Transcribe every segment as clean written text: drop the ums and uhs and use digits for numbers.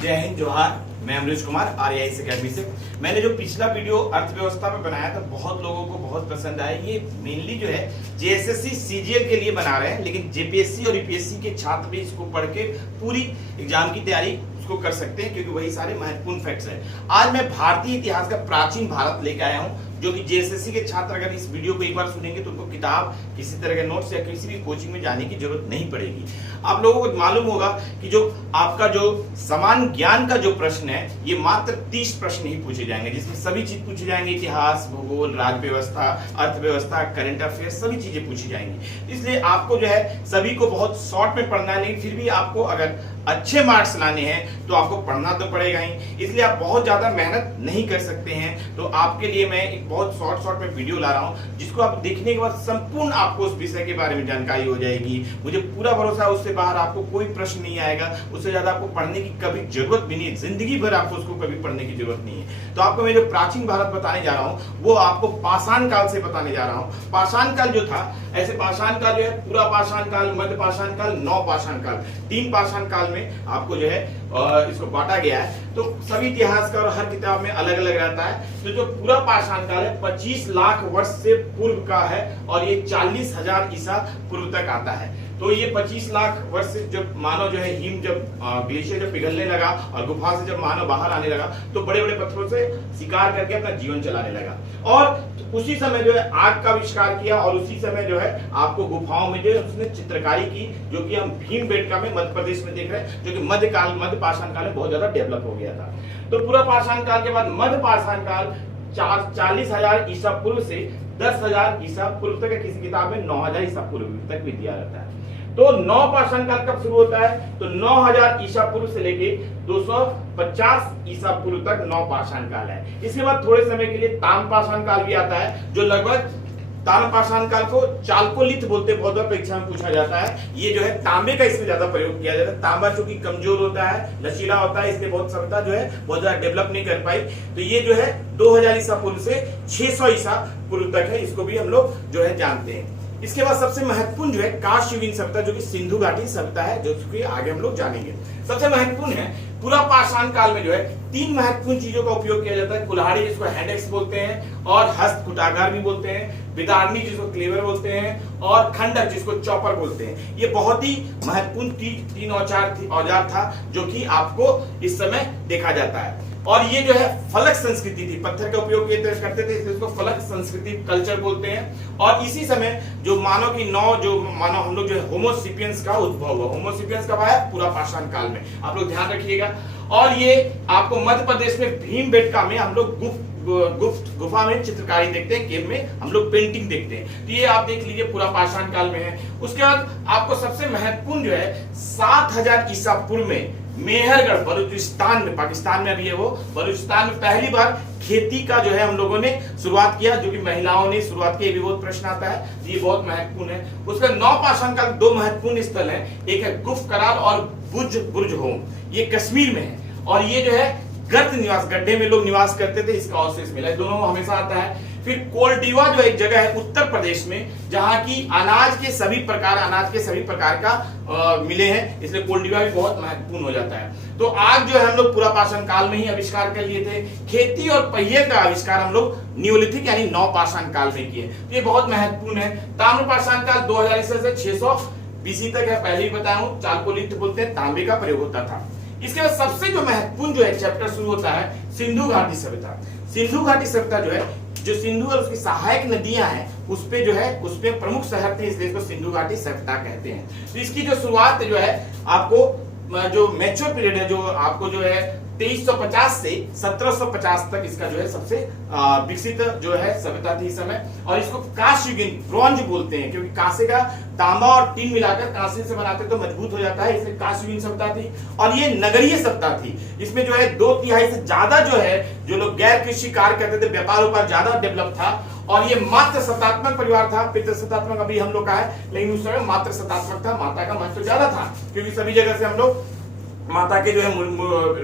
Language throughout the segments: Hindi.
जय हिंद, जोहार। मैं अमरीश कुमार RAIS अकेडमी से। मैंने जो पिछला वीडियो अर्थव्यवस्था पे बनाया था, बहुत लोगों को बहुत पसंद आया। ये मेनली जो है JSSC CGL के लिए बना रहे हैं, लेकिन JPSC और UPSC के छात्र भी इसको पढ़ के पूरी एग्जाम की तैयारी उसको कर सकते हैं, क्योंकि वही सारे महत्वपूर्ण फैक्ट्स हैं। आज मैं भारतीय इतिहास का प्राचीन भारत लेकर आया हूँ, जो कि JSSC के छात्र अगर इस वीडियो को एक बार सुनेंगे तो उनको किताब, किसी तरह के नोट्स या किसी भी कोचिंग में जाने की जरूरत नहीं पड़ेगी। आप लोगों को मालूम होगा कि जो आपका जो समान ज्ञान का जो प्रश्न है, ये मात्र 30 प्रश्न ही पूछे जाएंगे, जिसमें सभी चीज पूछे जाएंगे। इतिहास, भूगोल, राज्य व्यवस्था, अर्थव्यवस्था, करंट अफेयर्स, सभी चीजें पूछी जाएंगी। इसलिए आपको जो है सभी को बहुत शॉर्ट में पढ़ना है, लेकिन फिर भी आपको अगर अच्छे मार्क्स लाने हैं तो आपको पढ़ना तो पड़ेगा ही। इसलिए आप बहुत ज्यादा मेहनत नहीं कर सकते हैं। तो आपके लिए मैं एक बहुत शॉर्ट में वीडियो ला रहा हूं, जिसको आप देखने के बाद संपूर्ण आपको उस विषय के बारे में जानकारी हो जाएगी। मुझे पूरा भरोसा है, उससे बाहर आपको कोई प्रश्न नहीं आएगा। उससे ज्यादा आपको पढ़ने की कभी जरूरत भी नहीं है, जिंदगी भर आपको उसको कभी पढ़ने की जरूरत नहीं है। तो आपको मैं जो प्राचीन भारत बताने जा रहा हूं, वो आपको पाषाण काल से बताने जा रहा हूं। पाषाण काल जो था, ऐसे पाषाण काल जो है पूरा पाषाण काल, मध्य पाषाण काल, नव पाषाण काल, 3 पाषाण काल में आपको जो है इसको बांटा गया है। तो सभी इतिहास का और हर किताब में अलग अलग रहता है। तो जो पूरा पाषाण काल है 25 लाख वर्ष से पूर्व का है, और ये 40,000 ईसा पूर्व तक आता है। तो ये 25 लाख वर्ष से जब मानव जो है हिम जब ग्लेशियर जब पिघलने लगा और गुफा से जब मानव बाहर आने लगा, तो बड़े बड़े पत्थरों से शिकार करके अपना जीवन चलाने लगा। और उसी समय जो है आग का आविष्कार किया, और उसी समय जो है आपको गुफाओं में जो है उसने चित्रकारी की, जो कि हम भीमबेटका में मध्य प्रदेश में देख रहे हैं, जो कि मध्य पाषाण काल में बहुत ज्यादा डेवलप हो गया था। तो पूरा पाषाण काल के बाद मध्य पाषाण काल 40,000 ईसा पूर्व से 10,000 ईसा पूर्व तक, किसी किताब में 9,000 ईसा पूर्व तक भी दिया रहता है। तो नौ पाषाण काल कब शुरू होता है? तो 9,000 ईसा पूर्व से लेके 250 ईसा पूर्व तक नौ पाषाण काल है। इसके बाद थोड़े समय के लिए ताम्र पाषाण काल भी आता है, जो लगभग ताम्र पाषाण काल को चालकोलिथ बोलते हैं, बहुत बार परीक्षा में पूछा जाता है। ये जो है तांबे का इसमें ज्यादा प्रयोग किया जाता है। तांबा चूंकि कमजोर होता है, लचीला होता है, इसलिए बहुत सभ्यता जो है बहुत ज्यादा डेवलप नहीं कर पाई। तो ये जो है 2000 ईसा पूर्व से 600 ईसा पूर्व तक है, इसको भी हम लोग जो है जानते हैं। इसके बाद सबसे महत्वपूर्ण जो है काश्ययुगीन सभ्यता, जो कि सिंधु घाटी सभ्यता है, जो कि आगे हम लोग जानेंगे। सबसे महत्वपूर्ण है पूरा पाषाण काल में जो है 3 महत्वपूर्ण चीजों का उपयोग किया जाता है। कुल्हाड़ी, जिसको हैंड बोलते हैं, और हस्त कुटागार भी बोलते हैं, विदारणी जिसको क्लेवर बोलते हैं, और खंडक जिसको चॉपर बोलते हैं। ये बहुत ही महत्वपूर्ण 3 औजार था, जो कि आपको इस समय देखा जाता है। और ये जो है फलक संस्कृति थी, पत्थर का उपयोग करते थे, इसको फलक संस्कृति कल्चर बोलते हैं। और इसी समय जो मानव की मानव हम लोग जो है होमोसिपियंस का उद्भव हुआ। होमोसिपियंस कब आया? पूरा पाषाण काल में, आप लोग ध्यान रखिएगा। और ये आपको मध्य प्रदेश में भीमबेटका में हम लोग गुफा में चित्रकारी देखते हैं, केव में हम लोग पेंटिंग देखते हैं। तो ये आप देख लीजिए पूरा पाषाण काल में है। उसके बाद आपको सबसे महत्वपूर्ण जो है 7000 ईसा पूर्व में मेहरगढ़ बलूचिस्तान में, पाकिस्तान में अभी है वो, बलूचिस्तान में पहली बार खेती का जो है हम लोगों ने शुरुआत किया, जो कि महिलाओं ने शुरुआत की। ये भी बहुत प्रश्न आता है, ये बहुत महत्वपूर्ण है। उसका नौ पाषाण काल 2 महत्वपूर्ण स्थल है, एक है गुफ कराल और बुर्ज होम, ये कश्मीर में है। और ये जो है गर्त निवास, गड्ढे में लोग निवास करते थे, इसका अवशेष मिला है, दोनों हमेशा आता है। फिर कोल्टिवा जो एक जगह है उत्तर प्रदेश में, जहां की अनाज के सभी प्रकार का मिले हैं, इसलिए कोल्टिवा भी बहुत महत्वपूर्ण हो जाता है। तो आग जो है हम लोग पूरा पाषाण काल में ही आविष्कार कर लिए थे। खेती और पहिए का आविष्कार हम लोग न्यूलिथिक यानी नौ पाषाण काल में किए, तो ये बहुत महत्वपूर्ण है। ताम्र पाषाण काल 2000 ईसा से 600 BC तक है, पहले ही बताया हूं, चालकोलिथ बोलते हैं, तांबे का प्रयोग होता था। इसके बाद सबसे जो महत्वपूर्ण जो है चैप्टर शुरू होता है सिंधु घाटी सभ्यता। सिंधु घाटी सभ्यता जो है, जो सिंधु और उसकी सहायक नदियां हैं उस पे जो है, उस पे प्रमुख शहर थे, इसलिए इसको सिंधु घाटी सभ्यता कहते हैं। तो इसकी जो शुरुआत जो है, आपको जो मैच्योर पीरियड है, जो आपको जो है 2350 से 1750 तक इसका जो है सबसे विकसित जो है सभ्यता थी इस समय। और इसको कांस्ययुगीन, ब्रॉन्ज बोलते हैं, क्योंकि कांसे का तांबा और टीन मिलाकर कांसे से बनाते तो मजबूत हो जाता है, इसलिए कांस्ययुगीन सभ्यता थी। और ये नगरीय सभ्यता थी, इसमें जो है 2/3 से ज्यादा जो है जो लोग गैर कृषि कार्य करते थे, व्यापार व्यापार ज्यादा डेवलप था। और ये मात्र सत्तात्मक परिवार था, पितृसत्तात्मक अभी हम लोग का है, लेकिन उस समय मात्र सत्तात्मक था। माता का महत्व ज्यादा था, क्योंकि सभी जगह से हम लोग माता के जो है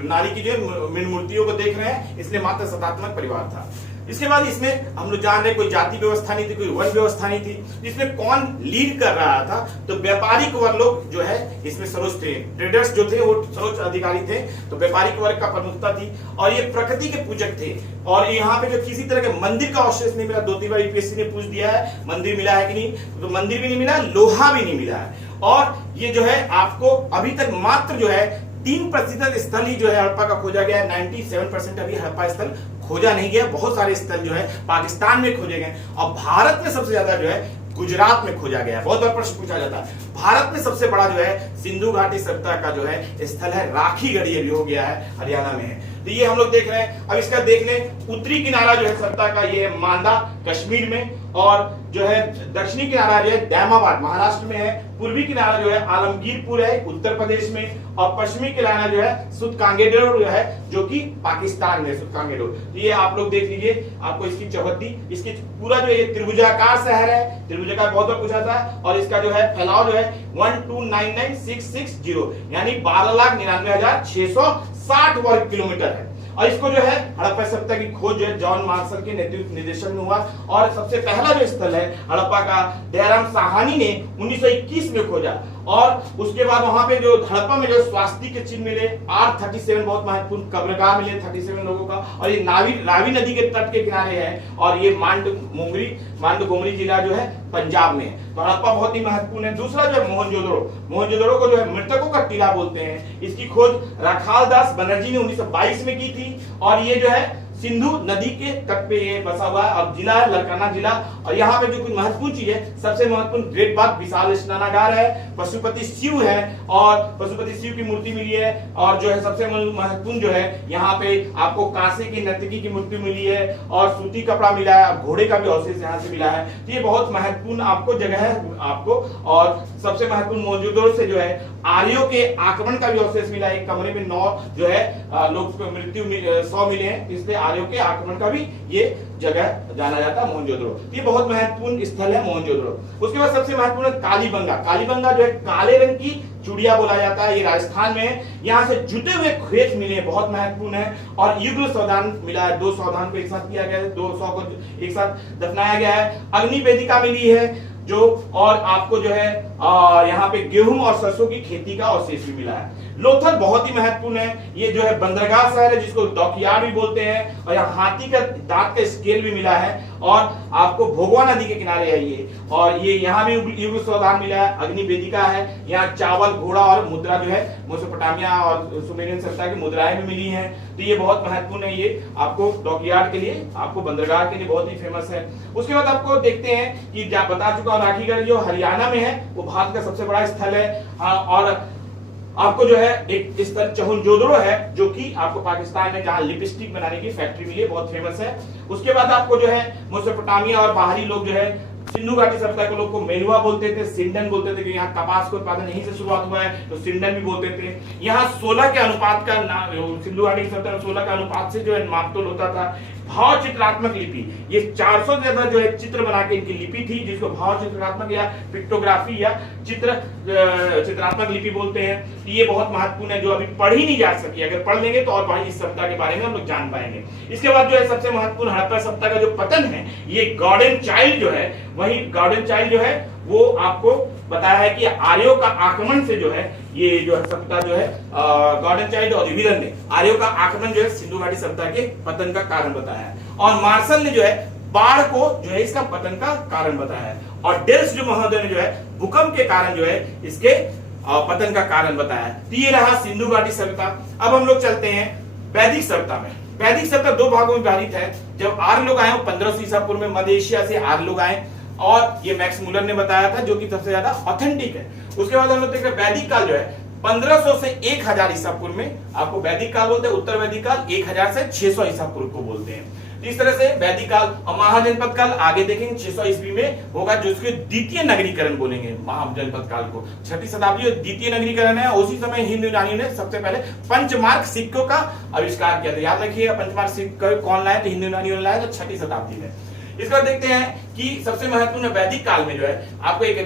नारी की जो है मूर्तियों को देख रहे हैं, इसलिए मात्र सत्तात्मक परिवार था। इसके बाद इसमें हम लोग जान रहे कोई जाति व्यवस्था नहीं थी, कोई वन व्यवस्था नहीं थी। इसमें कौन लीड कर रहा था? तो व्यापारिक वर्ग लोग जो है इसमें सर्वोच्च थे, ट्रेडर्स जो थे वो सर्वोच्च अधिकारी थे, तो व्यापारिक वर्ग का प्रमुखता थी और ये प्रकृति के पूजक थे। और यहाँ पे जो किसी तरह के मंदिर का अवशेष नहीं मिला, 2-3 बार यूपीएससी ने पूछ दिया है मंदिर मिला है कि नहीं, तो मंदिर भी नहीं मिला, लोहा भी नहीं मिला है। और ये जो है आपको अभी तक मात्र जो है 3% स्थल ही जो है हड़प्पा का खोजा गया है। 97% अभी हड़प्पा स्थल खोजा नहीं गया। बहुत सारे स्थल जो है पाकिस्तान में खोजे गए और भारत में सबसे ज्यादा जो है गुजरात में खोजा गया है। बहुत बार प्रश्न पूछा जाता है, भारत में सबसे बड़ा जो है सिंधु घाटी सभ्यता का जो है स्थल है राखीगढ़, ये भी हो गया है, हरियाणा में है। तो ये हम लोग देख रहे हैं। अब इसका देख लें, उत्तरी किनारा जो है सभ्यता का ये है मांदा कश्मीर में, और जो है दक्षिणी किनारा जो है दैमाबाद महाराष्ट्र में है, पूर्वी किनारा जो है आलमगीरपुर है उत्तर प्रदेश में, और पश्चिमी किनारा जो है सुतकांगेडोर जो है जो कि पाकिस्तान में सुतकांगेडोर। तो ये आप लोग देख लीजिए, आपको इसकी चौहद्दी, इसकी पूरा जो ये त्रिभुजाकार शहर है, त्रिभुजाकार बहुत बार पूछा था, और इसका जो है फैलाव जो है 1299660 यानी 12,99,660 वर्ग किलोमीटर है। और इसको जो है हड़प्पा सभ्यता की खोज जो है जॉन मार्शल के नेतृत्व निर्देशन में हुआ, और सबसे पहला जो स्थल है हड़प्पा का दयाराम साहनी ने 1921 में खोजा। और उसके बाद वहां पे जो हड़प्पा में जो स्वास्तिक के चिन्ह मिले, R37 बहुत महत्वपूर्ण कब्रगाह मिले 37 लोगों का, और ये रावी नदी के तट के किनारे है, और ये मांडगोमरी जिला जो है पंजाब में है। तो हड़प्पा बहुत ही महत्वपूर्ण है। दूसरा जो है मोहनजोदड़ो को जो है मृतकों का टीला बोलते हैं। इसकी खोज राखाल दास बनर्जी ने 1922 में की थी, और ये जो है सिंधु नदी के तट पे ये बसा हुआ है। अब जिला है लरकाना जिला, और यहाँ पे जो कुछ महत्वपूर्ण चीज है, सबसे महत्वपूर्ण ग्रेट बाग विशाल स्नानागार है, पशुपति शिव है, और पशुपति शिव की मूर्ति मिली है, और जो है सबसे महत्वपूर्ण जो है यहाँ पे आपको कांसे की नर्तकी की मूर्ति मिली है, और सूती कपड़ा मिला है, घोड़े का भी अवशेष यहाँ से मिला है। तो ये बहुत महत्वपूर्ण आपको जगह है आपको। और सबसे महत्वपूर्ण मोहनजोदड़ो से जो है आर्यों के आक्रमण का भी अवशेष मिला है। एक कमरे में 9 जो है लोग मृत्यु 100 मिले हैं, इसलिए आर्यों के आक्रमण का भी ये जगह जाना जाता है मोहनजोदड़ो। ये बहुत महत्वपूर्ण स्थल है मोहनजोदड़ो। उसके बाद सबसे महत्वपूर्ण कालीबंगा। कालीबंगा जो है काले रंग की चूड़िया बोला जाता है, ये राजस्थान में है। यहाँ से जुटे हुए खेत मिले, बहुत महत्वपूर्ण है। और युगल सावधान मिला है, 2 सावधान को एक साथ किया गया है, 200 को एक साथ दफनाया गया है। अग्नि वेदिका मिली है जो, और आपको जो है यहाँ पे गेहूं और सरसों की खेती का अवशेष भी मिला है। लोथल बहुत ही महत्वपूर्ण है, ये जो है बंदरगाह शहर है जिसको डॉकयार्ड भी बोलते हैं, और यहाँ हाथी का दांत का स्केल भी मिला है, और आपको भोगवा नदी के किनारे है ये, और ये यहाँ भी युग सावधान मिला है। अग्नि वेदिका है, यहाँ चावल, घोड़ा और मुद्रा जो है मेसोपोटामिया और सुमेरियन सभ्यता की मुद्राएं भी मिली हैं। तो ये बहुत महत्वपूर्ण है, ये आपको डॉकयार्ड के लिए, आपको बंदरगाह के लिए बहुत ही फेमस है। उसके बाद आपको देखते हैं कि बता चुका राखीगढ़ जो हरियाणा में है वो भारत का सबसे बड़ा स्थल है। और आपको जो है एक स्थल मोहनजोदड़ो है जो कि आपको पाकिस्तान में जहां लिपस्टिक बनाने की फैक्ट्री मिली है, बहुत फेमस है। उसके बाद आपको जो है मेसोपोटामिया और बाहरी लोग जो है सिंधु घाटी सभ्यता के लोग को मेलुआ बोलते थे, सिंडन बोलते थे, कि यहाँ कपास का उत्पादन यहीं से शुरुआत हुआ है तो सिंडन भी बोलते थे। यहाँ 16 के अनुपात का सिंधु घाटी सभ्यता में 16 के अनुपात से जो है मापतोल होता था। भाव चित्रात्मक लिपि, ये 400 से ज्यादा जो है चित्र बना के इनकी लिपि थी, जिसको भाव चित्रात्मक या पिक्टोग्राफी या चित्रात्मक लिपि बोलते हैं। ये बहुत महत्वपूर्ण है, जो अभी पढ़ी नहीं जा सकी, अगर पढ़ लेंगे तो और इस सभ्यता के बारे में हम लोग जान पाएंगे। इसके बाद जो है सबसे महत्वपूर्ण हड़प्पा सभ्यता का जो पतन है, ये गॉर्डन चाइल्ड जो है, वही गॉर्डन चाइल्ड जो है वो आपको बताया है कि आर्यों का आक्रमण से जो है ये जो सभ्यता जो है गॉर्डन चाइल्ड और रिविलन ने आर्यों का आक्रमण जो है सिंधु घाटी सभ्यता के पतन का कारण बताया है। और मार्शल ने जो है बाढ़ को जो है इसका पतन का कारण बताया है। और डेल्स जो महोदय ने जो है भूकंप के कारण जो है इसके पतन का कारण बताया है। तो ये रहा सिंधु घाटी सभ्यता। अब हम लोग चलते हैं वैदिक सभ्यता में। वैदिक सभ्यता 2 भागों में विभाजित है। जब आर्य लोग आए 1500 ईसा पूर्व में मध्य एशिया से आर्य लोग आए, और ये मैक्स मुलर ने बताया था, जो कि सबसे ज्यादा ऑथेंटिक है। उसके बाद हम लोग देख रहे हैं वैदिक काल जो है 1500 से 1000 ईसा पूर्व में आपको वैदिक काल बोलते हैं। उत्तर वैदिक काल 1000 से 600 ईसा पूर्व को बोलते हैं। इस तरह से वैदिक काल और महाजनपद काल आगे देखेंगे 600 ईस्वी में होगा, जो उसके द्वितीय नगरीकरण बोलेंगे महाजनपद काल को। 6वीं शताब्दी द्वितीय नगरीकरण है। उसी समय हिंदू यूनानियों ने सबसे पहले पंचमार्क सिक्कों का आविष्कार किया था। याद रखिए पंचमार्क सिक्के कौन लाए, तो हिंदू यूनानियों ने लाया था 6वीं शताब्दी में। इसका देखते हैं कि सबसे महत्वपूर्ण वैदिक काल में जो है आपको एक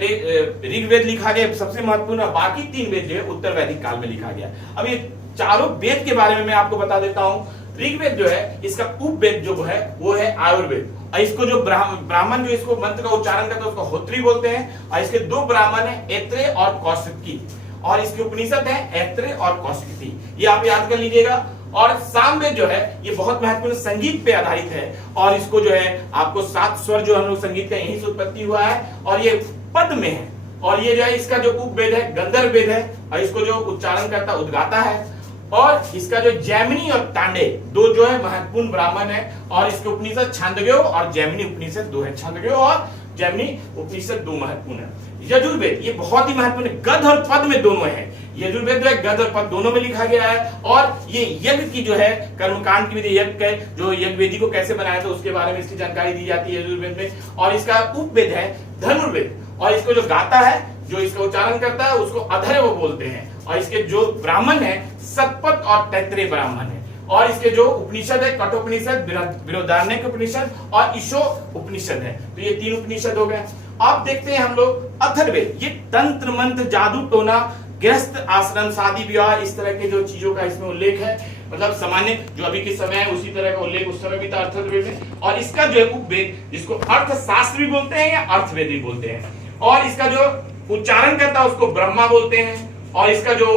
ऋग्वेद लिखा गया सबसे महत्वपूर्ण, बाकी 3 वेद जो है उत्तर वैदिक काल में लिखा गया। अब ये चारों वेद के बारे में मैं आपको बता देता हूं। ऋग्वेद जो है इसका उपवेद जो है वो है आयुर्वेद। और इसको जो ब्राह्मण जो इसको मंत्र का उच्चारण करते हैं उसको होत्री बोलते हैं। और इसके दो ब्राह्मण है, ऐत्रेय और कौशिकी, और इसके उपनिषद है ऐत्रेय और कौशिकी, ये आप याद कर लीजिएगा। और सामवेद जो है ये बहुत महत्वपूर्ण संगीत पे आधारित है, और इसको जो है आपको 7 स्वर जो हम लोग संगीत का यहीं से उत्पत्ति हुआ है, और ये पद में है। और ये जो है इसका जो उपवेद है गंधर्व वेद है, और इसको जो उच्चारण करता उद्गाता है। और इसका जो जैमिनी और तांडे दो जो है महत्वपूर्ण ब्राह्मण है, और इसके उपनिषद छांदोग्य और जैमिनी उपनिषद दो है, छांदोग्य और जैमिनी उपनिषद दो महत्वपूर्ण है। यजुर्वेद ये बहुत ही महत्वपूर्ण है, गद्य और पद में दोनों है। यजुर्वेद जो है गद्य और पद दोनों में लिखा गया है, और ये यज्ञ की जो है कर्मकांड की विधि, यज्ञ के जो यज्ञ वेदी को कैसे बनाया था उसके बारे में इसकी जानकारी दी जाती है यजुर्वेद में। और इसका उपवेद है धनुर्वेद, और इसको जो गाता है जो इसका उच्चारण करता है उसको अधर्व बोलते हैं। और इसके जो ब्राह्मण है सतपथ और तैत्रेय ब्राह्मण है। और इसके जो उपनिषद है कठोपनिषद, बृहदारण्यक उपनिषद और ईशो उपनिषद है। तो ये 3 उपनिषद हो गए। अब देखते हैं हम लोग अथर्ववेद, ये तंत्र मंत्र जादू टोना गृहस्थ आश्रम शादी विवाह इस तरह के जो चीजों का इसमें उल्लेख है, मतलब सामान्य जो अभी के समय है उसी तरह का उल्लेख उस समय भी था अथर्ववेद में। और इसका जो है उपवेद जिसको अर्थशास्त्र भी बोलते हैं या अर्थवेद भी बोलते हैं, और इसका जो उच्चारण करता है उसको ब्रह्मा बोलते हैं। और इसका जो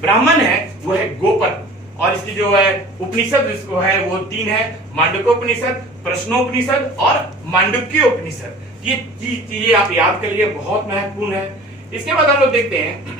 ब्राह्मण है वो है गोपद, और इसकी जो है उपनिषद जिसको है वो 3 है, मांडुक्योपनिषद, प्रश्नोपनिषद और मांडुक्य उपनिषद। ये चीजें आप याद करिए, बहुत महत्वपूर्ण है। इसके बाद हम लोग देखते हैं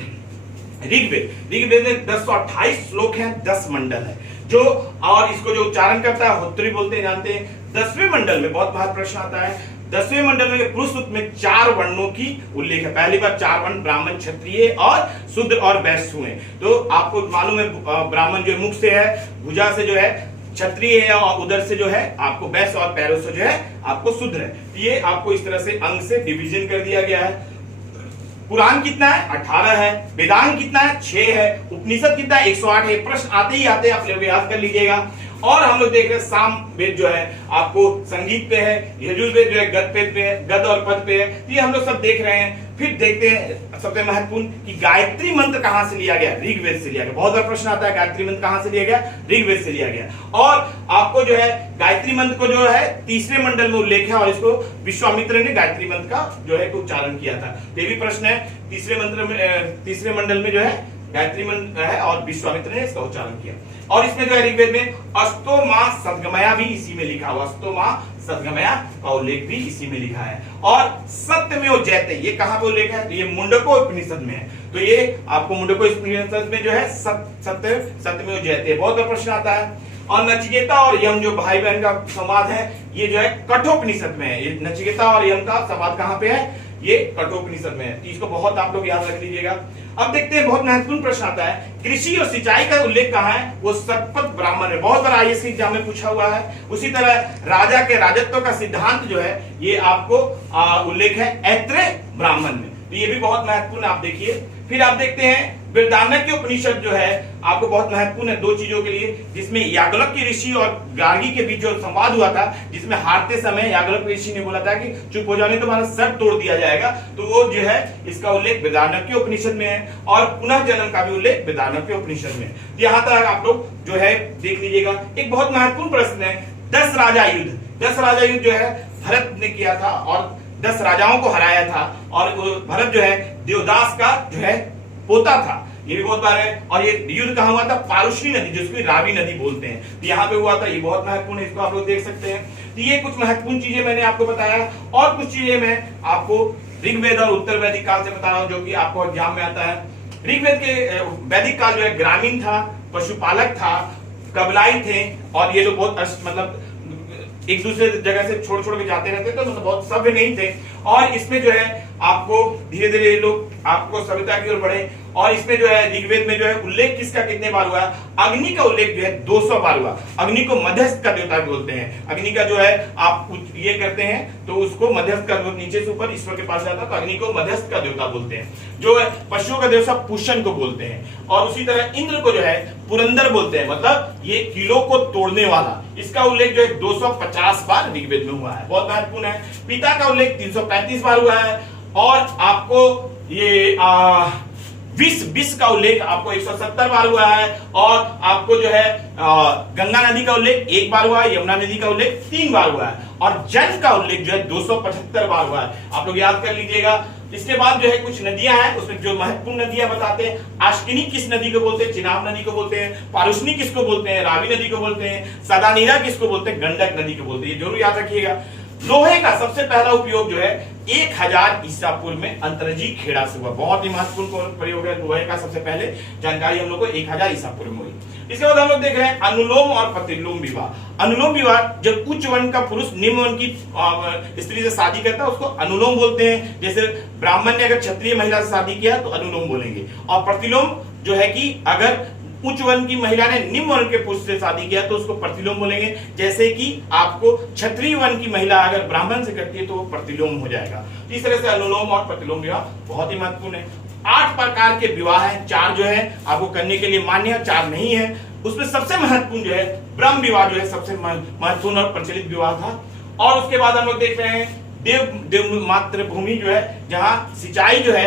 ऋग्वेद। ऋग्वेद में 1028 श्लोक हैं, 10 मंडल है जो, और इसको जो उच्चारण करता है होत्री बोलते हैं, जानते हैं। 10वें मंडल में बहुत महत्वपूर्ण प्रश्न आता है। 10वें मंडल में पुरुष सूक्त में 4 वर्णों की उल्लेख है। पहली बार 4 वर्ण ब्राह्मण, क्षत्रिय और शूद्र और वैश्य हुए। तो आपको मालूम है ब्राह्मण जो मुख से है, भुजा से जो है क्षत्रिय है, और उधर से जो है आपको वैश्य, और पैरों से जो है आपको शूद्र है। ये आपको इस तरह से अंग से डिवीजन कर दिया गया है। पुराण कितना है? 18 है। वेदांग कितना है? 6 है। उपनिषद कितना है? 108 है। प्रश्न आते ही आते आप लोग याद कर लीजिएगा। और हम लोग देख रहे हैं साम वेद जो है आपको संगीत पे है, यजुर्वेद जो है गद्य पे है, गद्य और पद पे है। ये हम लोग सब देख रहे हैं। फिर देखते हैं सबसे महत्वपूर्ण कि गायत्री मंत्र कहां से लिया गया? ऋग्वेद से लिया गया। बहुत बार प्रश्न आता है गायत्री मंत्र कहां से लिया गया? ऋग्वेद से लिया गया। और आपको जो है गायत्री मंत्र को जो है 3रे मंडल में उल्लेख है, और इसको विश्वामित्र ने गायत्री मंत्र का जो है उच्चारण किया था। ये भी प्रश्न है। 3रे मंडल में जो है गायत्री मंत्र है और विश्वामित्र ने इसका उच्चारण किया। और इसमें जो है ऋग्वेद में अस्तो मां सद्गमया भी इसी में लिखा हुआ, अस्तो मां सद्गमया का उल्लेख भी इसी में लिखा है। और सत्यमेव जयते ये कहां पे उल्लेख है? तो ये मुंडको उपनिषद में है। तो ये आपको मुंडको उपनिषद में जो है सत्यमेव जयते बहुत बड़ा प्रश्न आता है। और नचिकेता और यम जो भाई बहन का संवाद है ये जो है कठोपनिषद में है। ये नचिकेता और यम का संवाद कहां पे है? ये कठोपनिषद में है। इसको बहुत आप लोग याद रख लीजिएगा। अब देखते हैं बहुत महत्वपूर्ण प्रश्न आता है, कृषि और सिंचाई का उल्लेख कहां है? वो सतपथ ब्राह्मण है। बहुत बार आईएएस एग्जाम में पूछा हुआ है। उसी तरह राजा के राजत्व का सिद्धांत जो है ये आपको उल्लेख है ऐत्रेय ब्राह्मण में। तो ये भी बहुत महत्वपूर्ण आप देखिए। फिर आप देखते हैं बृहदारण्यक उपनिषद जो है आपको बहुत महत्वपूर्ण है 2 चीजों के लिए, जिसमें याज्ञवल्क्य ऋषि और गार्गी के बीच जो संवाद हुआ था, जिसमें हारते समय याज्ञवल्क्य ऋषि ने बोला था कि चुप हो जाने तो हमारा सर तोड़ दिया जाएगा। तो वो जो है इसका उल्लेख बृहदारण्यक उपनिषद में है, और पुनः जन्म का भी उल्लेख बृहदारण्यक उपनिषद में। यहाँ तक आप लोग जो है देख लीजिएगा। एक बहुत महत्वपूर्ण प्रश्न है 10 राजा युद्ध। 10 राजा युद्ध जो है भरत ने किया था और 10 राजाओं को हराया था, और भरत जो है देवदास का जो है पोता था। ये भी बहुत बार है। और ये युद्ध कहां हुआ था? पारुष्णी नदी, जिसको रावी नदी बोलते हैं, तो यहाँ पे हुआ था। ये बहुत महत्वपूर्ण है, इसको आप लोग देख सकते हैं। तो ये कुछ महत्वपूर्ण चीजें मैंने आपको बताया, और कुछ चीजें मैं आपको ऋग्वेद और उत्तर वैदिक काल से बता रहा हूँ जो कि आपको एग्जाम में आता है। ऋग्वेद के वैदिक काल जो है ग्रामीण था, पशुपालक था, कबलाई थे, और ये लोग बहुत मतलब एक दूसरे जगह से छोड़ छोड़ के जाते रहते थे, तो मतलब बहुत सभ्य नहीं थे। और इसमें जो है आपको धीरे धीरे ये लोग आपको सभ्यता की ओर बढ़े। और इसमें जो है ऋग्वेद में जो है उल्लेख किसका कितने बार हुआ? अग्नि का उल्लेख जो है 200 बार हुआ। अग्नि को मध्यस्थ का देवता बोलते हैं। अग्नि का जो है आप ये करते हैं तो उसको मध्यस्थ का, नीचे से ऊपर ईश्वर के पास जाता है, तो अग्नि को मध्यस्थ का देवता बोलते हैं। जो है पशुओं का देवता पुष्ण को बोलते हैं। और उसी तरह इंद्र को जो है पुरंदर बोलते हैं, मतलब ये किलों को तोड़ने वाला। इसका उल्लेख जो है 250 बार ऋग्वेद में हुआ है, बहुत महत्वपूर्ण है। पिता का उल्लेख 335 बार हुआ है। और आपको ये विष का उल्लेख आपको 170 बार हुआ है, और आपको जो है गंगा नदी का उल्लेख 1 बार हुआ है, यमुना नदी का उल्लेख 3 बार हुआ है, और जल का उल्लेख जो है 275 बार हुआ है। आप लोग याद कर लीजिएगा। इसके बाद जो है कुछ नदियां हैं, उसमें जो महत्वपूर्ण नदियां बताते हैं। आश्किनी किस नदी को बोलते हैं? चिनाब नदी को बोलते हैं। पारुष्णी किसको बोलते हैं? रावी नदी को बोलते हैं। सदानीरा किसको बोलते हैं? गंडक नदी को बोलते हैं। ये जरूर याद रखिएगा। लोहे का सबसे पहला उपयोग जो है 1000 ईसा पूर्व में अंतरजी खेड़ा से हुआ। बहुत ही महत्वपूर्ण प्रयोग है लोहे का। सबसे पहले जानकारी हम लोग को 1000 ईसा पूर्व में हुई। इसके बाद हम लोग देख रहे हैं अनुलोम और प्रतिलोम विवाह। अनुलोम विवाह, जब उच्च वर्ण का पुरुष निम्न वर्ण की स्त्री से शादी करता है उसको अनुलोम बोलते हैं। जैसे ब्राह्मण ने अगर क्षत्रिय महिला से शादी किया तो अनुलोम बोलेंगे। और प्रतिलोम जो है कि अगर उच्च वर्ण की महिला ने निम्न वर्ण के पुरुष से शादी किया तो उसको प्रतिलोम बोलेंगे। जैसे कि आपको क्षत्रिय वर्ण की महिला अगर ब्राह्मण से करती है तो वो प्रतिलोम हो जाएगा। इस तरह से अनुलोम और प्रतिलोम विवाह बहुत ही महत्वपूर्ण है। 8 प्रकार के विवाह हैं। 4 जो है आपको करने के लिए मान्य है, 4 नहीं है। उसमें सबसे महत्वपूर्ण जो है ब्रह्म विवाह जो है सबसे महत्वपूर्ण और प्रचलित विवाह था। और उसके बाद हम लोग देख रहे हैं देव मात्र भूमि जो है, जहां सिंचाई जो है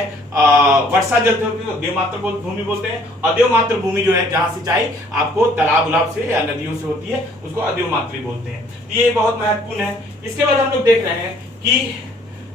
वर्षा जल से होती है तो देव मात्र भूमि बोलते हैं। अदेव मात्र भूमि जो है जहां सिंचाई आपको तालाब उलाब से या नदियों से होती है उसको अदेव मात्र बोलते हैं। ये बहुत महत्वपूर्ण है। इसके बाद हम लोग देख रहे हैं कि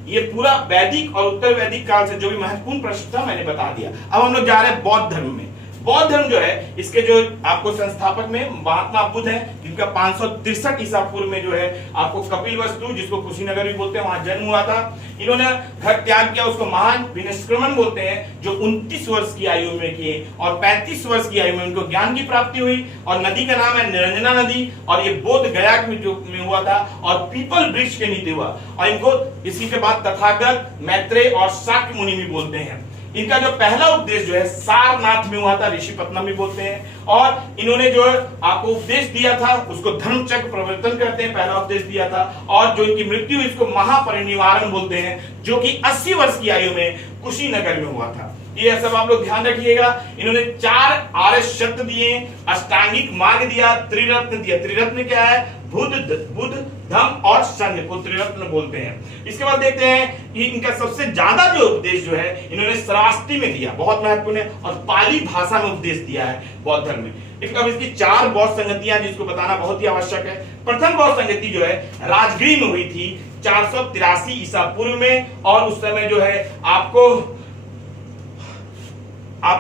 ये पूरा वैदिक और उत्तर वैदिक काल से जो भी महत्वपूर्ण प्रश्न था मैंने बता दिया। अब हम लोग जा रहे हैं बौद्ध धर्म में। बौद्ध धर्म जो है इसके जो आपको संस्थापक में महात्मा बुद्ध हैं, जिनका 563 ईसा पूर्व में जो है आपको कपिलवस्तु, जिसको कुशीनगर भी बोलते हैं, वहां जन्म हुआ था। इन्होंने घर त्याग किया, उसको महान विनिष्क्रमण बोलते हैं, जो 29 वर्ष की आयु में किए, और 35 वर्ष की आयु में उनको ज्ञान की प्राप्ति हुई। और नदी का नाम है निरंजना नदी, और ये बोध गया में हुआ था, और पीपल वृक्ष के नीचे हुआ। और इनको इसी के बाद तथागत, मैत्रेय और शाक्य मुनि भी बोलते हैं। इनका जो पहला उपदेश जो है सारनाथ में हुआ था, ऋषिपत्नम भी बोलते हैं। और इन्होंने जो आपको उपदेश दिया था उसको धर्मचक्र प्रवर्तन करते हैं, पहला उपदेश दिया था। और जो इनकी मृत्यु इसको महापरिनिर्वाण बोलते हैं, जो कि 80 वर्ष की आयु में कुशीनगर में हुआ था। ये सब आप लोग ध्यान रखिएगा। इन्होंने 4 आर्य शब्द दिए, अष्टांगिक मार्ग दिया, त्रिरत्न दिया। त्रिरत्न क्या है? बुद्ध, धम्म और संघ को त्रिरत्न बोलते हैं। इसके बाद देखते हैं कि इनका सबसे ज्यादा जो उपदेश जो है इन्होंने श्रावस्ती में दिया, बहुत महत्वपूर्ण है, और पाली भाषा में उपदेश दिया है बौद्ध धर्म में। इसकी 4 बौद्ध संगतियां जिसको बताना बहुत ही आवश्यक है। प्रथम बौद्ध संगति जो है राजगृह में हुई थी 483 ईसा पूर्व में, और उस समय जो है आपको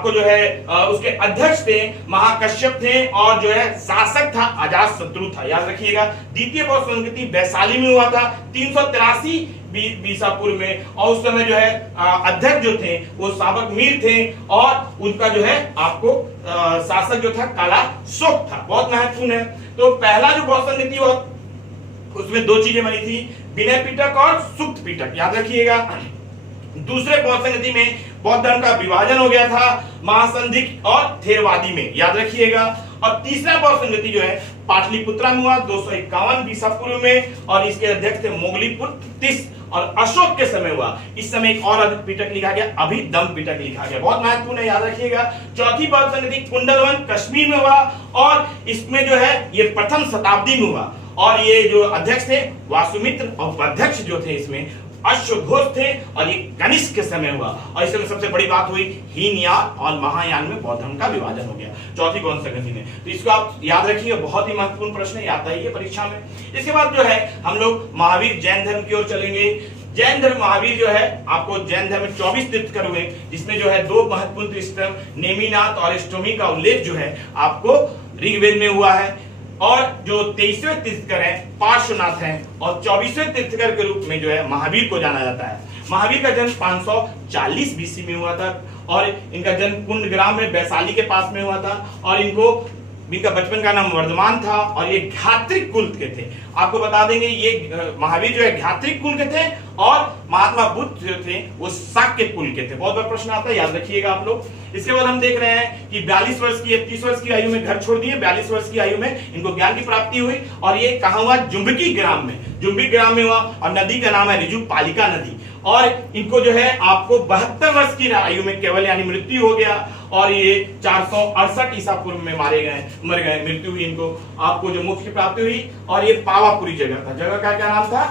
जो है उसके अध्यक्ष थे महाकश्यप थे, और जो है शासक था अजातशत्रु था, याद रखिएगा। द्वितीय बौद्ध संगति वैशाली में हुआ था 383 ईसा पूर्व में, और उस समय जो है अध्यक्ष जो थे वो साबक मीर थे, और उनका जो है आपको शासक जो था काला शोक था। बहुत महत्वपूर्ण है। तो पहला जो बौद्ध संगति हुआ उसमें 2 चीजें बनी थी, विनय पिटक और सुक्त पिटक, याद रखिएगा। दूसरे बौद्ध संगति में बौद्ध धर्म का विभाजन हो गया था महासंधिक और थेरवादी में, याद रखिएगा। और तीसरा बौद्ध संगति जो है पाटलिपुत्रा में हुआ 251 ईसा पूर्व में, और इसके अध्यक्ष थे मोगलीपुत्र तीस, और अशोक के समय हुआ। इस समय एक और पिटक लिखा गया, अभिदम पिटक लिखा गया, बहुत महत्वपूर्ण है, याद रखिएगा। चौथी बौद्ध संगति कुंडलवन कश्मीर में हुआ, और इसमें जो है ये प्रथम शताब्दी में हुआ, और ये जो अध्यक्ष थे वासुमित्र, और उपाध्यक्ष जो थे इसमें अश्वघोष थे, और ये कनिष्क के समय हुआ। और इसमें सबसे बड़ी बात हुई हीनयान और महायान में बौद्ध धर्म का विभाजन हो गया चौथी बौद्ध संगति ने। तो इसको आप याद रखिए, बहुत ही महत्वपूर्ण प्रश्न है, आता है परीक्षा में। इसके बाद जो है हम लोग महावीर जैन धर्म की ओर चलेंगे। जैन धर्म महावीर जो है आपको जैन धर्म में 24 तीर्थंकर हुए, जिसमें जो है 2 महत्वपूर्ण तीर्थंकर नेमिनाथ और अष्टमी का उल्लेख जो है आपको ऋग्वेद में हुआ है। और जो 23वें तीर्थंकर है पार्श्वनाथ हैं, और 24वें तीर्थंकर के रूप में जो है महावीर को जाना जाता है। महावीर का जन्म 540 बीसी में हुआ था, और इनका जन्म कुंडग्राम में वैशाली के पास में हुआ था, और इनका बचपन का नाम वर्धमान था, और ये घात्रिक कुल के थे। आपको बता देंगे ये महावीर जो है घात्रिक कुल के थे, और महात्मा बुद्ध जो थे वो शाक्य कुल के थे। बहुत बार प्रश्न आता है, याद रखिएगा आप लोग। इसके बाद हम देख रहे हैं कि 42 वर्ष की 30 वर्ष की आयु में घर छोड़ दिए, 42 वर्ष की आयु में इनको ज्ञान की प्राप्ति हुई, और ये कहाँ हुआ? जुम्बिकी ग्राम में हुआ, और नदी का नाम है रिजु पालिका नदी। और इनको जो है आपको 72 वर्ष की आयु में केवल यानी मृत्यु हो गया, और ये 468 ईसा पूर्व में मर गए, मृत्यु हुई इनको। आपको जो मोक्ष की प्राप्ति हुई, और ये पावापुरी जगह था, जगह का क्या नाम था?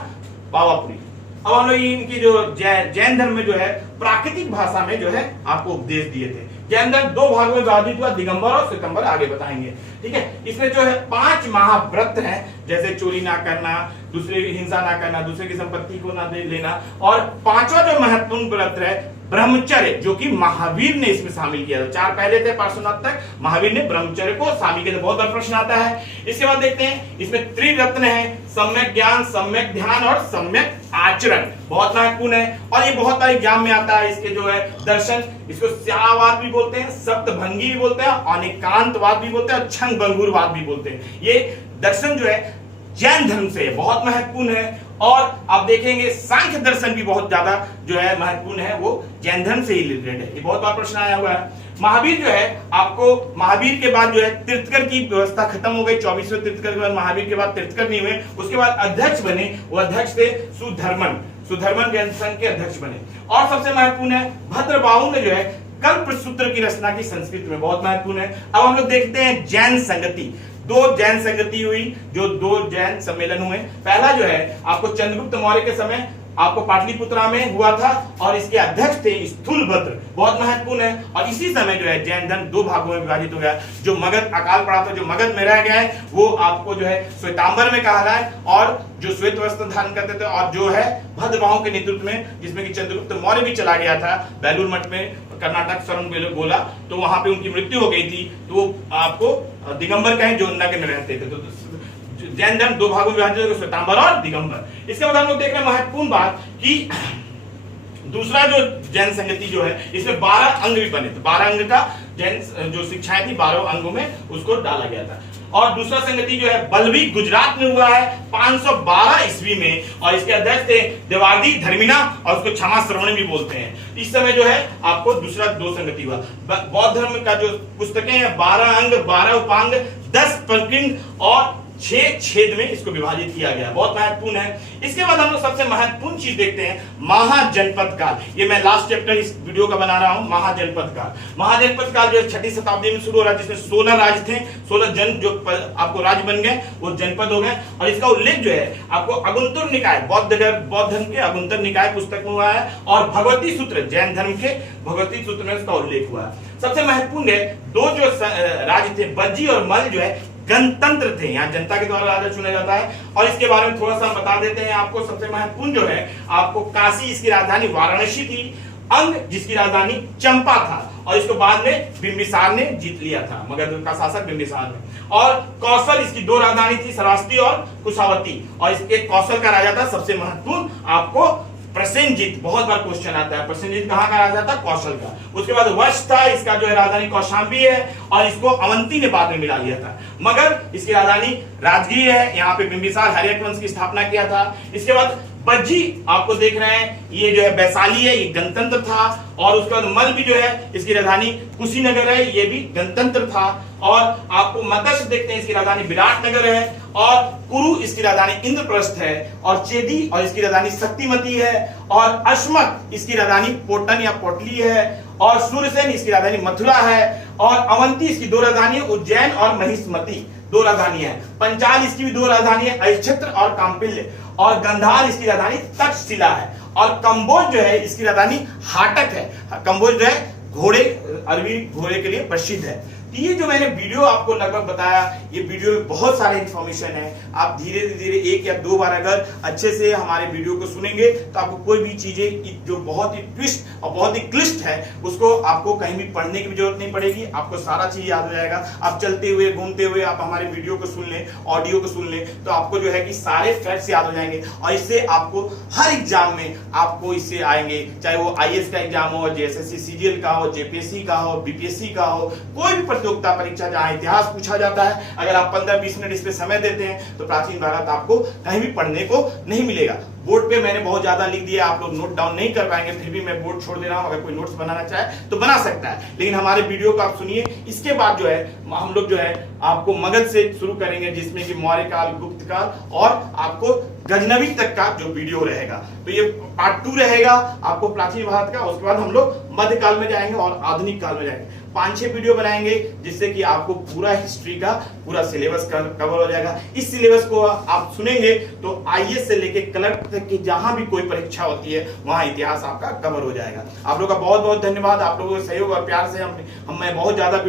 पावापुरी। अब हम लोग इनकी जो जैन धर्म में जो है प्राकृतिक भाषा में जो है आपको उपदेश दिए थे। जैन धर्म दो भागों में विभाजित हुआ, दिगंबर और श्वेतांबर आगे बताएंगे। ठीक है, इसमें जो है 5 महाव्रत हैं, जैसे चोरी ना करना, दूसरे की हिंसा ना करना, दूसरे की संपत्ति को ना दे लेना, और 5वां जो महत्वपूर्ण व्रत है ब्रह्मचर्य, जो कि महावीर ने इसमें शामिल किया था। 4 पहले थे पार्श्वनाथ तक, महावीर ने ब्रह्मचर्य को शामिल किया था। बहुत बार प्रश्न आता है। इसके बाद देखते हैं इसमें त्रिरत्न है, सम्यक ज्ञान, सम्यक ध्यान और सम्यक आचरण, बहुत महत्वपूर्ण है। और ये बहुत बार एग्जाम में आता है। इसके जो है दर्शन, इसको स्यावाद भी बोलते हैं, सप्तभंगी भी बोलते हैं, अनेकांतवाद भी बोलते हैं और छंगभंगुरवाद भी बोलते हैं। ये दर्शन जो है जैन धर्म से बहुत महत्वपूर्ण है। और आप देखेंगे सांख्य दर्शन भी बहुत ज्यादा जो है महत्वपूर्ण है, वो जैन धर्म से ही रिलेटेड है। ये बहुत बार प्रश्न आया हुआ है। महावीर जो है, आपको महावीर के बाद जो है तीर्थकर की व्यवस्था खत्म हो गई। 24वें तीर्थकर के बाद महावीर के बाद तीर्थकर नहीं हुए। उसके बाद अध्यक्ष बने, वो अध्यक्ष थे सुधर्मन जैन संघ के अध्यक्ष बने। और सबसे महत्वपूर्ण है भद्रबाहु ने जो है कल्पसूत्र की रचना की संस्कृत में, बहुत महत्वपूर्ण है। अब हम लोग देखते हैं जैन संगति। 2 जैन संगति हुई, जो 2 जैन सम्मेलन हुए। पहला जो है आपको चंद्रगुप्त मौर्य के समय आपको पाटलिपुत्रा में हुआ था, और इसके अध्यक्ष थे स्थूलभद्र, बहुत महत्वपूर्ण है। और इसी समय जो है जैन धर्म 2 भागों में विभाजित हो गया। जो मगध अकाल पड़ा था, जो मगध में रह गया है, वो आपको जो है श्वेतांबर में कहा है, और जो श्वेत वस्त्र धारण करते थे, और जो है भद्रबाहु के नेतृत्व में, जिसमें कि चंद्रगुप्त मौर्य भी चला गया था बेलूर मठ में, कर्नाटक शरण गोला, तो वहां पे उनकी मृत्यु हो गई थी। तो वो आपको दिगंबर कहें, जो नगर में रहते थे। तो जैन धर्म 2 भागों में विभाजित, श्वेतांबर और दिगंबर। इसके बाद हम लोग देख रहे हैं महत्वपूर्ण बात कि दूसरा जो जैन संगति जो है, इसमें 12 अंग भी बने थे। 12 अंग का जैन जो शिक्षाएं थी 12 अंगों में उसको डाला गया था। और दूसरा संगति जो है बल्लभी गुजरात में हुआ है 512 ईस्वी में, और इसके अध्यक्ष थे देवार्दी धर्मिना, और उसको क्षमा श्रवण भी बोलते हैं। इस समय जो है आपको दूसरा 2 संगति हुआ। बौद्ध धर्म का जो पुस्तकें हैं 12 अंग, 12 उपांग, 10 प्रकीर्णन और 6 छेद में इसको विभाजित किया गया, बहुत महत्वपूर्ण है। इसके बाद हम लोग सबसे महत्वपूर्ण चीज देखते हैं महाजनपद काल। ये मैं लास्ट चैप्टर इस वीडियो का बना रहा हूं, महाजनपद काल। महाजनपद काल जो है 6ठी शताब्दी में शुरू हो रहा है, जिसमें 16 राज्य थे, 16 जन जो आपको राज्य बन गए वो जनपद हो गए। और इसका उल्लेख जो है आपको अगुंतर निकाय, बौद्ध धर्म के अगुंतर निकाय पुस्तक में हुआ है, और भगवती सूत्र, जैन धर्म के भगवती सूत्र में इसका उल्लेख हुआ है। सबसे महत्वपूर्ण है 2 जो राज्य थे बज्जी और मल, जो है गणतंत्र थे, यहाँ जनता के द्वारा राजा चुना जाता है। और इसके बारे में थोड़ा सा बता देते हैं आपको। सबसे महत्वपूर्ण जो है आपको काशी, इसकी राजधानी वाराणसी थी, अंग जिसकी राजधानी चंपा था, और इसको बाद में बिंबिसार ने जीत लिया था, मगध का शासक बिंबिसार ने। और कौशल, इसकी 2 राजधानी थी, श्रावस्ती और कुशावती, और इसके कौशल का राजा था सबसे महत्वपूर्ण आपको प्रसेनजीत। बहुत बार क्वेश्चन आता है प्रसेनजीत कहाँ का राजा था, कौशल का। उसके बाद वश था, इसका जो है राजधानी कौशांबी है, और इसको अवंती ने बाद में मिला लिया था। मगर इसकी राजधानी राजगीर है, यहाँ पे बिंबिसार हर्यक वंश की स्थापना किया था। इसके बाद बज्जी आपको देख रहे हैं, ये जो है वैशाली है, ये गणतंत्र था। और उसके बाद मल भी जो है इसकी राजधानी कुशीनगर है, ये भी गणतंत्र था। और आपको मत्स्य देखते हैं, इसकी राजधानी विराटनगर है। और कुरु इसकी राजधानी इंद्रप्रस्थ है। और चेदी और इसकी राजधानी शक्तिमती है। और अश्मक इसकी राजधानी पोटन या पोटली है। और सूर्यसेन इसकी राजधानी मथुरा है। और अवंती इसकी 2 राजधानी है, उज्जैन और महिष्मती 2 राजधानी है। पंचाल इसकी भी 2 राजधानी है, अक्षेत्र और काम्पिल्य। और गंधार इसकी राजधानी तक्षशिला है। और कंबोज जो है इसकी राजधानी हाटक है। कंबोज जो है घोड़े, अरबी घोड़े के लिए प्रसिद्ध है। ये जो मैंने वीडियो आपको लगभग बताया, ये वीडियो में बहुत सारे इन्फॉर्मेशन है। आप धीरे धीरे 1 या 2 बार अगर अच्छे से हमारे वीडियो को सुनेंगे तो आपको कोई भी चीजें जो बहुत ही ट्विस्ट और बहुत ही क्लिष्ट है उसको आपको कहीं भी पढ़ने की भी जरूरत नहीं पड़ेगी, आपको सारा चीज याद हो जाएगा। आप चलते हुए घूमते हुए आप हमारे वीडियो को सुन लें, ऑडियो को सुन लें, तो आपको जो है कि सारे फैक्ट्स याद हो जाएंगे। और इससे आपको हर एग्जाम में आपको इससे आएंगे, चाहे वो IAS का एग्जाम हो, JSSC CGL का हो, JPSC का हो, BPSC का हो, कोई भी प्रतियोगिता परीक्षा जहां इतिहास पूछा जाता है, अगर आप 15-20 मिनट इस पे समय देते हैं तो प्राचीन भारत आपको कहीं भी पढ़ने को नहीं मिलेगा। बोर्ड पे मैंने बहुत ज्यादा लिख दिया, आप लोग नोट डाउन नहीं कर पाएंगे, फिर भी मैं बोर्ड छोड़ दे रहा हूं। अगर कोई नोट्स बनाना चाहे तो बना सकता है, लेकिन हमारे वीडियो को आप सुनिए। इसके बाद जो है हम लोग जो है आपको मगध से शुरू करेंगे, जिसमें कि मौर्य काल, गुप्त काल और आपको गजनवी तक का जो वीडियो रहेगा। तो ये पार्ट 2 रहेगा आपको प्राचीन भारत का। उसके बाद हम लोग मध्यकाल में जाएंगे और आधुनिक काल में जाएंगे। 5-6 वीडियो बनाएंगे जिससे कि आपको पूरा हिस्ट्री का पूरा सिलेबस कवर हो जाएगा। इस सिलेबस को आप सुनेंगे तो IAS से लेके क्लर्क तक की जहां भी कोई परीक्षा होती है वहां इतिहास आपका कवर हो जाएगा। आप लोग का बहुत बहुत धन्यवाद। आप लोगों के सहयोग और प्यार से मैं बहुत ज्यादा वीडियो